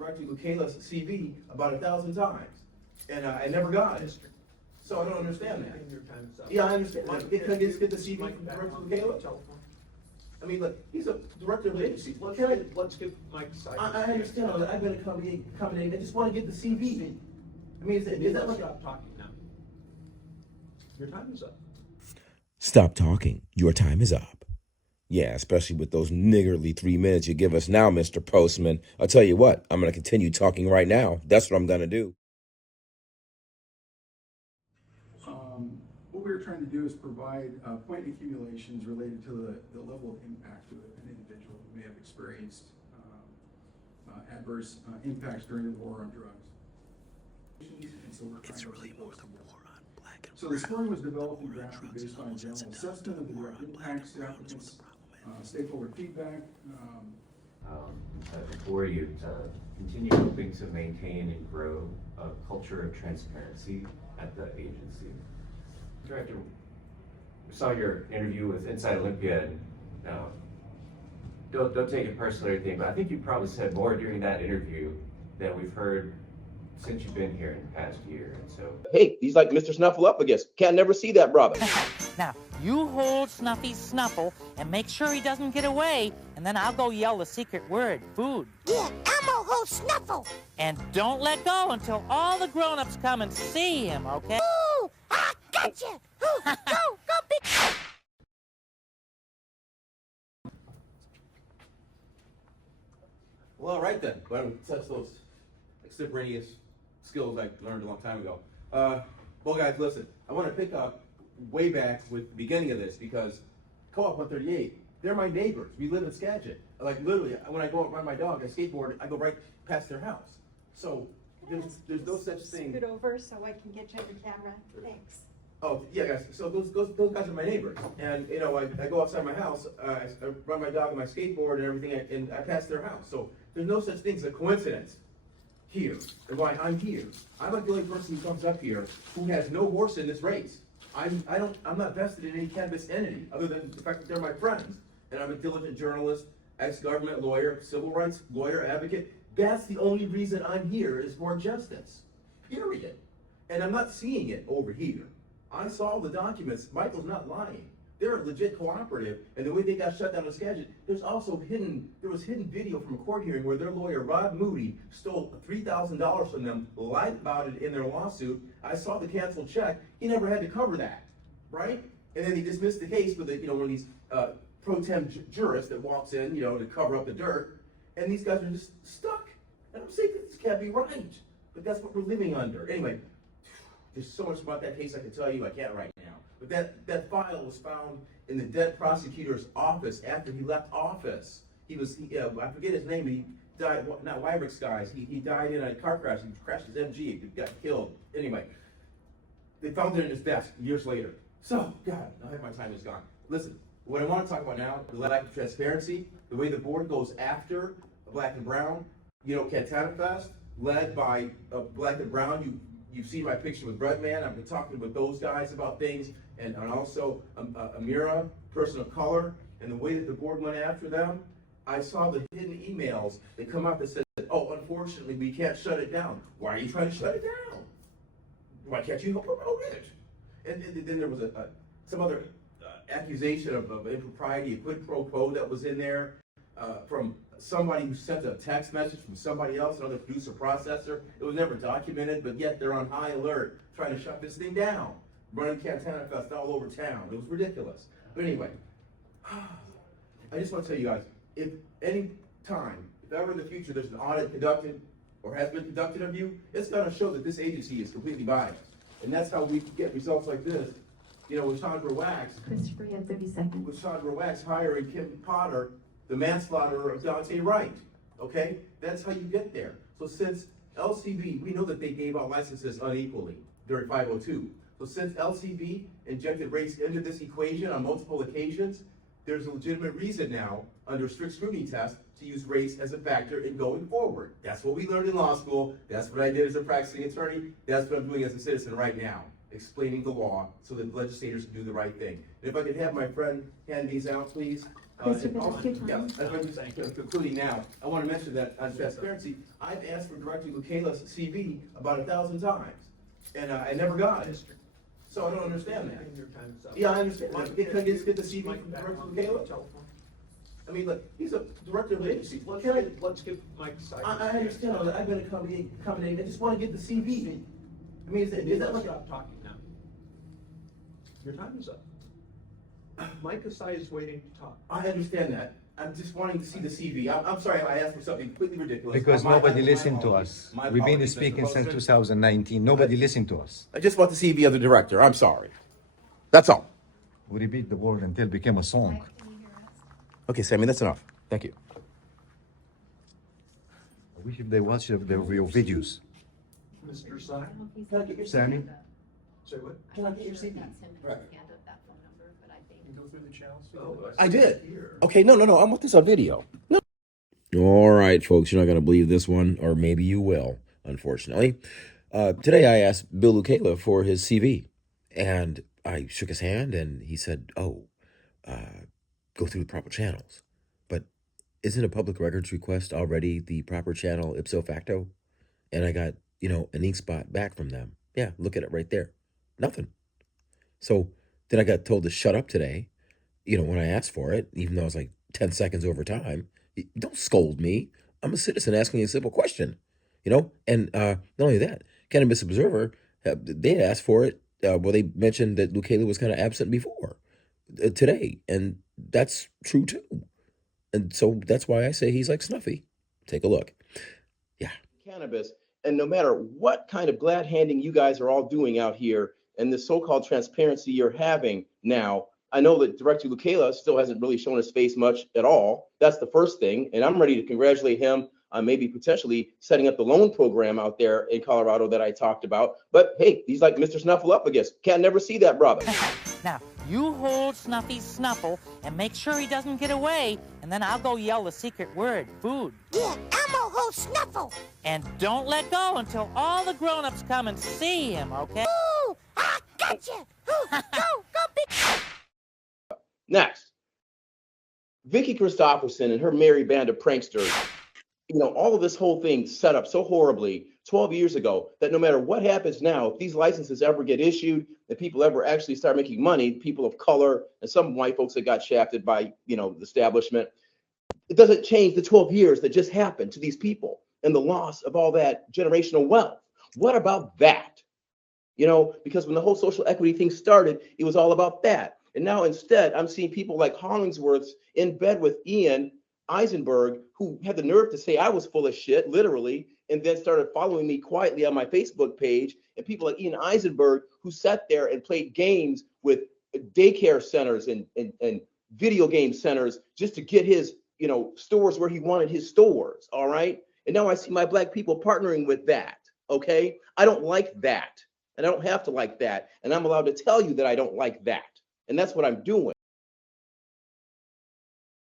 directing Lukela's CV about 1,000 times, and I never got it. So I don't understand that. Yeah, I understand. Can I just get the CV from Director Lukela? I mean, look, he's a director of the agency. Let's get Mike's side. I understand all that. I've been accommodating. I just want to get the CV. I mean, is that like Stop talking now. Your time is up. Stop talking. Your time is up. Yeah, especially with those niggardly 3 minutes you give us now, Mr. Postman. I'll tell you what, I'm going to continue talking right now. That's what I'm going to do. What we were trying to do is provide point accumulations related to the level of impact to an individual who may have experienced adverse impacts during the war on drugs. It's really more the war on black and So the scoring was developed and drafted based on a general assessment of the direct impacts to applicants, stakeholder feedback. For you to continue hoping to maintain and grow a culture of transparency at the agency. Director, we saw your interview with Inside Olympia, and don't take it personally or anything, but I think you probably said more during that interview than we've heard since you've been here in the past year. And so, hey, he's like Mr. Snuffleupagus. Can't never see that brother. Now, you hold Snuffy's snuffle and make sure he doesn't get away, and then I'll go yell the secret word, food. Yeah, I'm gonna hold Snuffle. And don't let go until all the grown-ups come and see him, okay? Ooh, I gotcha. Ooh, go, big. Well, all right then. Why don't we touch those extemporaneous skills I learned a long time ago. Well, guys, listen. I want to pick up way back with the beginning of this because Co-op 138, they're my neighbors. We live in Skagit. Like literally, when I go out run my dog, I skateboard, I go right past their house. So there's no such thing. Scoot over so I can get you on the camera. Thanks. Oh, yeah, guys. So those guys are my neighbors. And, you know, I go outside my house, I run my dog and my skateboard and everything, and I pass their house. So there's no such thing as a coincidence here and why I'm here. I'm not the only person who comes up here who has no horse in this race. I'm not vested in any cannabis entity other than the fact that they're my friends. And I'm a diligent journalist, ex-government lawyer, civil rights lawyer, advocate. That's the only reason I'm here is for justice, period. And I'm not seeing it over here. I saw the documents. Michael's not lying. They're a legit cooperative, and the way they got shut down in Skagit, there was hidden video from a court hearing where their lawyer, Rod Moody, stole $3,000 from them, lied about it in their lawsuit. I saw the canceled check. He never had to cover that, right? And then he dismissed the case with one of these pro tem jurists that walks in, to cover up the dirt, and these guys are just stuck. And I'm saying this can't be right, but that's what we're living under. Anyway, there's so much about that case I can tell you. I can't right now. But that file was found in the dead prosecutor's office after he left office. I forget his name, but he died, not Wyrick's guys, he died in a car crash. He crashed his MG, he got killed. Anyway, they found it in his desk years later. So, God, now my time is gone. Listen, what I want to talk about now, the lack of transparency, the way the board goes after Black and Brown. Cantana Fest, led by Black and Brown. You've seen my picture with Breadman. I've been talking with those guys about things, and also Amira, person of color, and the way that the board went after them. I saw the hidden emails that come out that said, oh, unfortunately, we can't shut it down. Why are you trying to shut it down? Why can't you promote it? And then there was some other accusation of impropriety, a quid pro quo that was in there from somebody who sent a text message from somebody else, another producer processor. It was never documented, but yet they're on high alert trying to shut this thing down, running Cantana Fest all over town. It was ridiculous. But anyway, I just want to tell you guys, if ever in the future there's an audit conducted or has been conducted of you, it's going to show that this agency is completely biased. And that's how we get results like this. With Chandra Wax. Christopher, you have 30 seconds. With Chandra Wax hiring Kim Potter, the manslaughter of Dante Wright, okay? That's how you get there. So since LCB, we know that they gave out licenses unequally during 502. So since LCB injected race into this equation on multiple occasions, there's a legitimate reason now, under a strict scrutiny test, to use race as a factor in going forward. That's what we learned in law school. That's what I did as a practicing attorney. That's what I'm doing as a citizen right now, explaining the law so that legislators can do the right thing. And if I could have my friend hand these out, please. Christopher, and that's your yeah, time. as I'm just concluding now, I want to mention that on transparency, I've asked for Director Lukela's CV about 1,000 times, and I never got it. So I don't understand that. Your time is up. Yeah, I understand. Can I just get the CV from Director Lukela? I mean, look, he's a director of the agency. Let's give Mike a second. I understand all that. I've been accommodating. I just want to get the CV. I mean, is that like? Stop talking now. Your time is up. Mike Asai is waiting to talk. I understand that. I'm just wanting to see the CV. I'm sorry if I asked for something completely ridiculous. Because My nobody apologies. listened to us. My We've been apologies, Mr. speaking since President. 2019. Nobody listened to us. I just want the CV of the director. I'm sorry. That's all. We repeat the word until it became a song. Okay, Sammy, that's enough. Thank you. I wish if they watch the real videos. Mr. Sai? Can I get your Sammy? Say what? Can I get your CV? Right. Go through the channels. I did. Okay, no. I want this on video. No. All right, folks, you're not going to believe this one, or maybe you will, unfortunately. Today I asked Bill Lukela for his CV, and I shook his hand, and he said, go through the proper channels. But isn't a public records request already the proper channel ipso facto? And I got, an ink spot back from them. Yeah, look at it right there. Nothing. So then I got told to shut up today, when I asked for it, even though I was like 10 seconds over time. Don't scold me. I'm a citizen asking a simple question, And not only that, Cannabis Observer, they had asked for it. They mentioned that Lukela was kind of absent before today, and that's true too. And so that's why I say he's like Snuffy. Take a look. Yeah. Cannabis, and no matter what kind of glad handing you guys are all doing out here and the so-called transparency you're having now, I know that Director Lukela still hasn't really shown his face much at all. That's the first thing. And I'm ready to congratulate him on maybe potentially setting up the loan program out there in Colorado that I talked about. But hey, he's like Mr. Snuffleupagus. Can't never see that brother. Now, you hold Snuffy's snuffle and make sure he doesn't get away, and then I'll go yell the secret word, food. Yeah, Elmo holds Snuffle. And don't let go until all the grown-ups come and see him, okay? Ooh, I gotcha. Ooh, go, big. Next, Vicky Christopherson and her merry band of pranksters, all of this whole thing set up so horribly 12 years ago that no matter what happens now, if these licenses ever get issued and people ever actually start making money, people of color and some white folks that got shafted by, the establishment, it doesn't change the 12 years that just happened to these people and the loss of all that generational wealth. What about that? Because when the whole social equity thing started, it was all about that. And now instead, I'm seeing people like Hollingsworth's in bed with Ian Eisenberg, who had the nerve to say I was full of shit, literally, and then started following me quietly on my Facebook page. And people like Ian Eisenberg, who sat there and played games with daycare centers and video game centers just to get his, stores where he wanted his stores. All right. And now I see my black people partnering with that. Okay. I don't like that. And I don't have to like that. And I'm allowed to tell you that I don't like that. And that's what I'm doing.